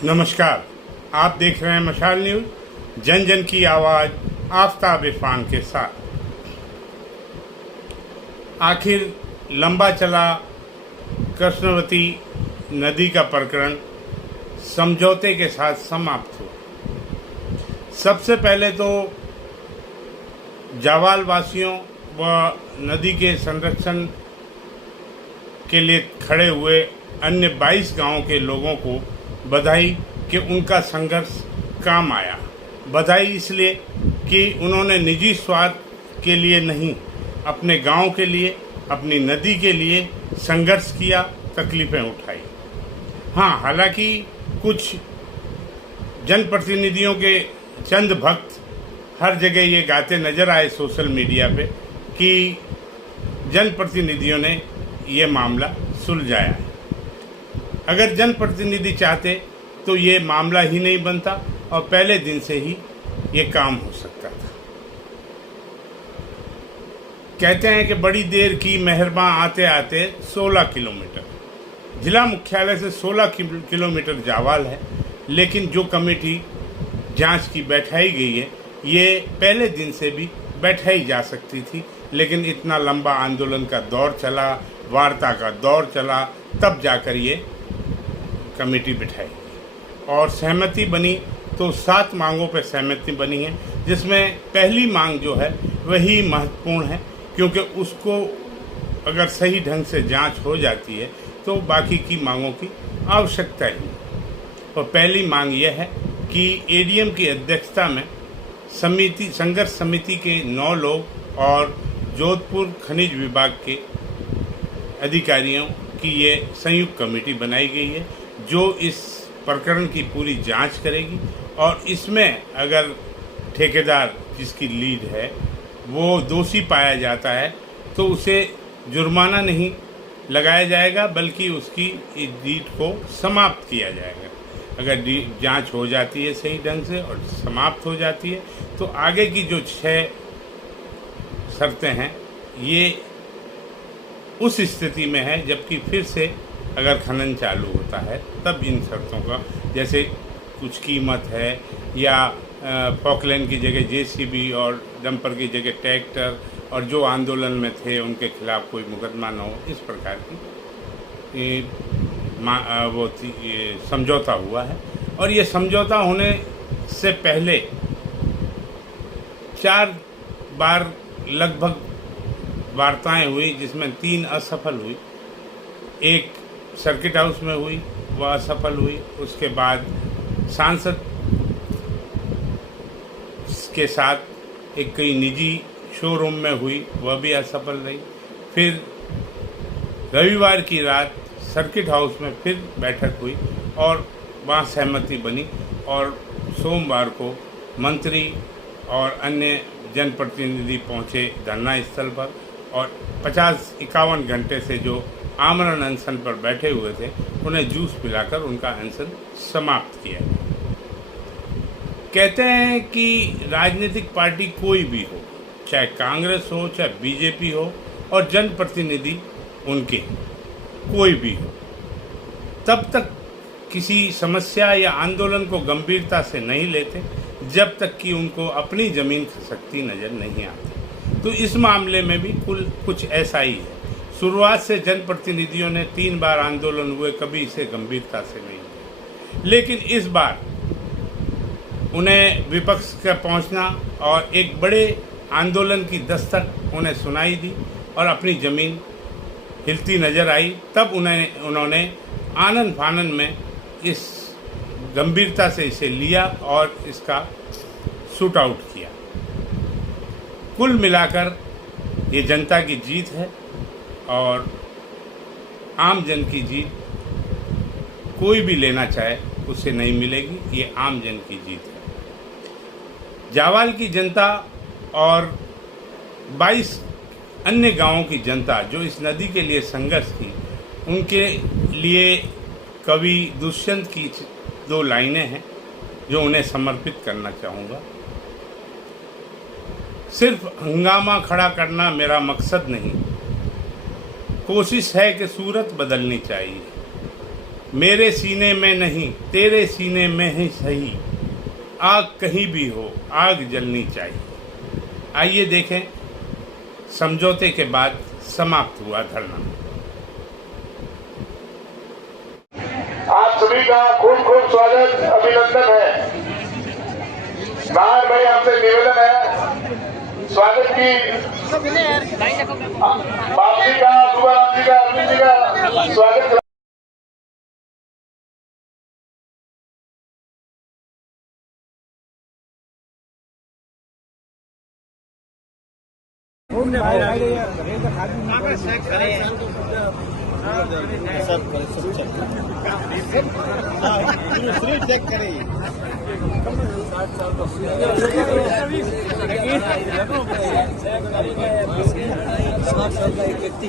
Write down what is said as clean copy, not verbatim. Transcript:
नमस्कार। आप देख रहे हैं मशाल न्यूज, जन जन की आवाज़, आफताब इरफान के साथ। आखिर लंबा चला कृष्णवती नदी का प्रकरण समझौते के साथ समाप्त हुआ। सबसे पहले तो जावाल वासियों व नदी के संरक्षण के लिए खड़े हुए अन्य 22 गांवों के लोगों को बधाई कि उनका संघर्ष काम आया। बधाई इसलिए कि उन्होंने निजी स्वार्थ के लिए नहीं, अपने गांव के लिए, अपनी नदी के लिए संघर्ष किया, तकलीफ़ें उठाई। हाँ, हालांकि कुछ जनप्रतिनिधियों के चंद भक्त हर जगह ये गाते नज़र आए सोशल मीडिया पे कि जनप्रतिनिधियों ने ये मामला सुलझाया है। अगर जनप्रतिनिधि चाहते तो ये मामला ही नहीं बनता और पहले दिन से ही ये काम हो सकता था। कहते हैं कि बड़ी देर की मेहरबान आते आते 16 किलोमीटर, जिला मुख्यालय से 16 किलोमीटर जावाल है। लेकिन जो कमेटी जांच की बैठाई गई है, ये पहले दिन से भी बैठाई जा सकती थी, लेकिन इतना लंबा आंदोलन का दौर चला, वार्ता का दौर चला, तब जाकर ये कमेटी बिठाई और सहमति बनी। तो 7 मांगों पर सहमति बनी है, जिसमें पहली मांग जो है वही महत्वपूर्ण है, क्योंकि उसको अगर सही ढंग से जांच हो जाती है तो बाकी की मांगों की आवश्यकता ही नहीं। और पहली मांग यह है कि एडीएम की अध्यक्षता में संघर्ष समिति के 9 लोग और जोधपुर खनिज विभाग के अधिकारियों की ये संयुक्त कमेटी बनाई गई है, जो इस प्रकरण की पूरी जांच करेगी। और इसमें अगर ठेकेदार जिसकी लीड है वो दोषी पाया जाता है तो उसे जुर्माना नहीं लगाया जाएगा, बल्कि उसकी लीड को समाप्त किया जाएगा। अगर जांच हो जाती है सही ढंग से और समाप्त हो जाती है तो आगे की जो 6 शर्तें हैं ये उस स्थिति में है जबकि फिर से अगर खनन चालू होता है तब इन शर्तों का, जैसे कुछ कीमत है या पॉकलैन की जगह जेसीबी और डंपर की जगह ट्रैक्टर, और जो आंदोलन में थे उनके खिलाफ कोई मुकदमा न हो, इस प्रकार की समझौता हुआ है। और ये समझौता होने से पहले 4 बार लगभग वार्ताएं हुई, जिसमें 3 असफल हुई। एक सर्किट हाउस में हुई, वह असफल हुई। उसके बाद सांसद के साथ एक कई निजी शोरूम में हुई, वह भी असफल रही। फिर रविवार की रात सर्किट हाउस में फिर बैठक हुई और वहाँ सहमति बनी और सोमवार को मंत्री और अन्य जनप्रतिनिधि पहुँचे धरना स्थल पर और 50-51 घंटे से जो आमरण अनशन पर बैठे हुए थे उन्हें जूस पिलाकर उनका अनशन समाप्त किया। कहते हैं कि राजनीतिक पार्टी कोई भी हो, चाहे कांग्रेस हो, चाहे बीजेपी हो, और जनप्रतिनिधि उनके कोई भी हो, तब तक किसी समस्या या आंदोलन को गंभीरता से नहीं लेते जब तक कि उनको अपनी ज़मीन खसकती नज़र नहीं आती। तो इस मामले में भी कुछ ऐसा ही है। शुरुआत से जनप्रतिनिधियों ने 3 बार आंदोलन हुए, कभी इसे गंभीरता से नहीं लिया। लेकिन इस बार उन्हें विपक्ष का पहुंचना और एक बड़े आंदोलन की दस्तक उन्हें सुनाई दी और अपनी ज़मीन हिलती नज़र आई। तब उन्होंने आनन फानन में इस गंभीरता से इसे लिया और इसका शूट आउट किया। कुल मिलाकर ये जनता की जीत है और आम जन की जीत कोई भी लेना चाहे उसे नहीं मिलेगी, ये आम जन की जीत है। जावाल की जनता और 22 अन्य गांवों की जनता जो इस नदी के लिए संघर्ष की, उनके लिए कवि दुष्यंत की 2 लाइनें हैं जो उन्हें समर्पित करना चाहूँगा। सिर्फ हंगामा खड़ा करना मेरा मकसद नहीं, कोशिश है कि सूरत बदलनी चाहिए। मेरे सीने में नहीं तेरे सीने में ही सही, आग कहीं भी हो आग जलनी चाहिए। आइए देखें समझौते के बाद समाप्त हुआ धरना। आप सभी का खूब खूब स्वागत अभिनंदन है। नारायण भाई आपसे निवेदन है स्वागत की बापजी का दुबाराम जी का अरविंद जी का स्वागत एक व्यक्ति